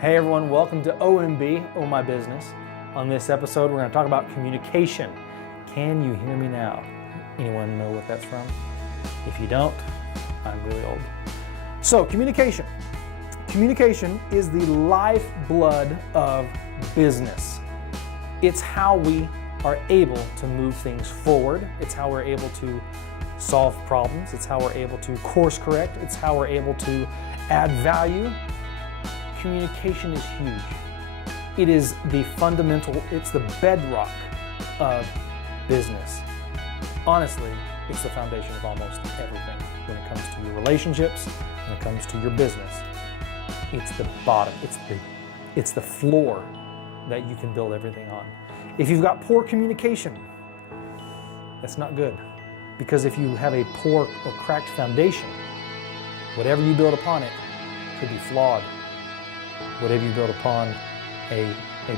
Hey everyone, welcome to OMB, Oh My Business. On this episode, we're going to talk about communication. Can you hear me now? Anyone know what that's from? If you don't, I'm really old. So, communication. Communication is the lifeblood of business. It's how we are able to move things forward. It's how we're able to solve problems. It's how we're able to course correct. It's how we're able to add value. Communication is huge. It is the fundamental, it's the bedrock of business. Honestly, it's the foundation of almost everything. When it comes to your relationships, when it comes to your business, it's the bottom, it's the floor that you can build everything on. If you've got poor communication, that's not good. Because if you have a poor or cracked foundation, whatever you build upon it could be flawed. Whatever you build upon a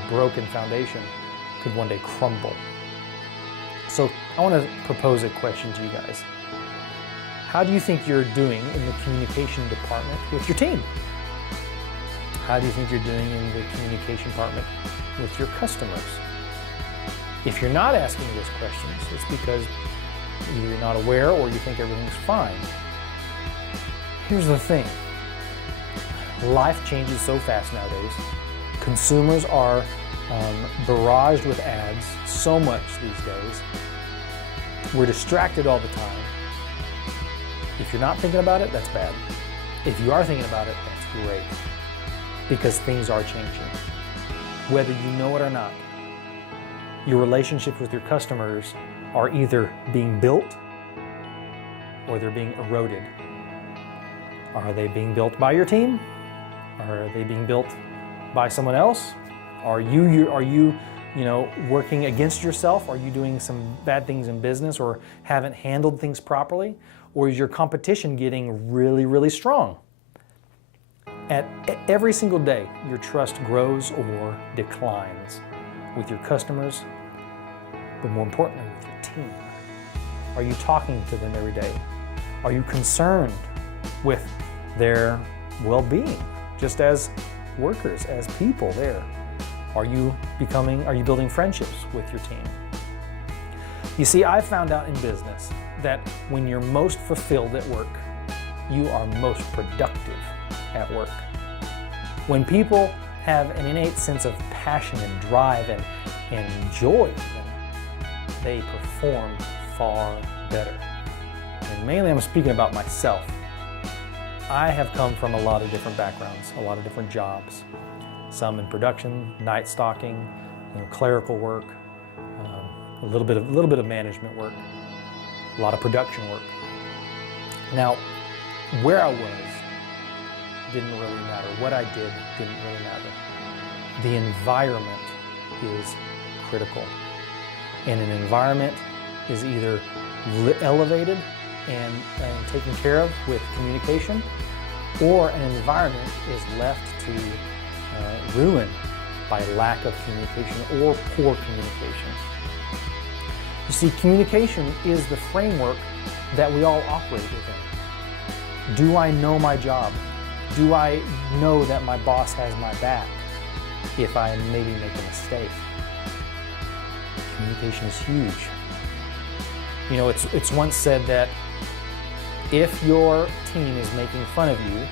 broken foundation could one day crumble. So I want to propose a question to you guys. How do you think you're doing in the communication department with your team? How do you think you're doing in the communication department with your customers? If you're not asking those questions, it's because either you're not aware or you think everything's fine. Here's the thing. Life changes so fast nowadays. Consumers are barraged with ads so much these days. We're distracted all the time. If you're not thinking about it, that's bad. If you are thinking about it, that's great. Because things are changing. Whether you know it or not, your relationships with your customers are either being built or they're being eroded. Are they being built by your team? Are they being built by someone else? Are you working against yourself? Are you doing some bad things in business or haven't handled things properly? Or is your competition getting really, really strong? At every single day, your trust grows or declines with your customers, but more importantly, with your team. Are you talking to them every day? Are you concerned with their well-being? Just as workers, as people there. Are you building friendships with your team? You see, I found out in business that when you're most fulfilled at work, you are most productive at work. When people have an innate sense of passion and drive and joy in them, they perform far better. And mainly I'm speaking about myself. I have come from a lot of different backgrounds, a lot of different jobs. Some in production, night stocking, clerical work, a little bit of management work, a lot of production work. Now, where I was didn't really matter. What I did didn't really matter. The environment is critical. And an environment is either elevated and taken care of with communication, or an environment is left to ruin by lack of communication or poor communication. You see, communication is the framework that we all operate within. Do I know my job? Do I know that my boss has my back if I maybe make a mistake? Communication is huge. You know, it's once said that if your team is making fun of you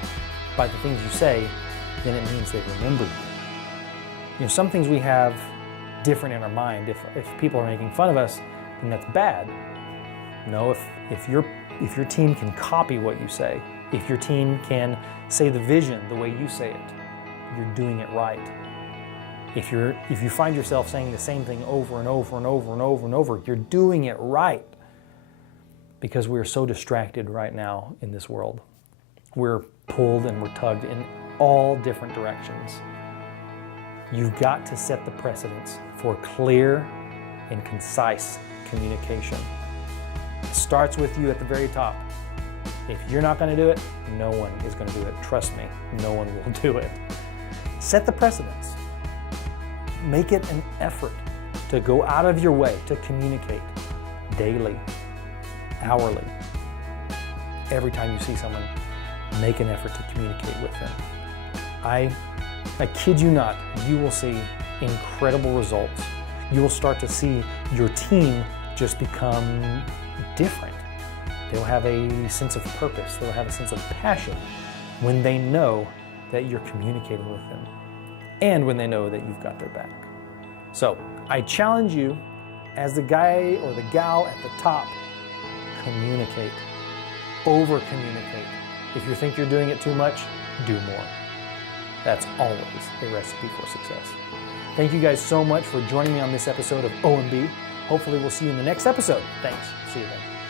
by the things you say, then it means they remember you. Some things we have different in our mind. If people are making fun of us, then that's bad. No, if your team can copy what you say, if your team can say the vision the way you say it, you're doing it right. If you find yourself saying the same thing over and over and over and over and over, you're doing it right. Because we're so distracted right now in this world. We're pulled and we're tugged in all different directions. You've got to set the precedence for clear and concise communication. It starts with you at the very top. If you're not going to do it, no one is going to do it. Trust me, no one will do it. Set the precedence. Make it an effort to go out of your way to communicate daily, hourly. Every time you see someone, make an effort to communicate with them. I I kid you not, you will see incredible results. You will start to see your team just become different. They'll have a sense of purpose. They'll have a sense of passion when they know that you're communicating with them and when they know that you've got their back. So I challenge you, as the guy or the gal at the top, communicate, over-communicate. If you think you're doing it too much, do more. That's always a recipe for success. Thank you guys so much for joining me on this episode of OMB. Hopefully we'll see you in the next episode. Thanks. See you then.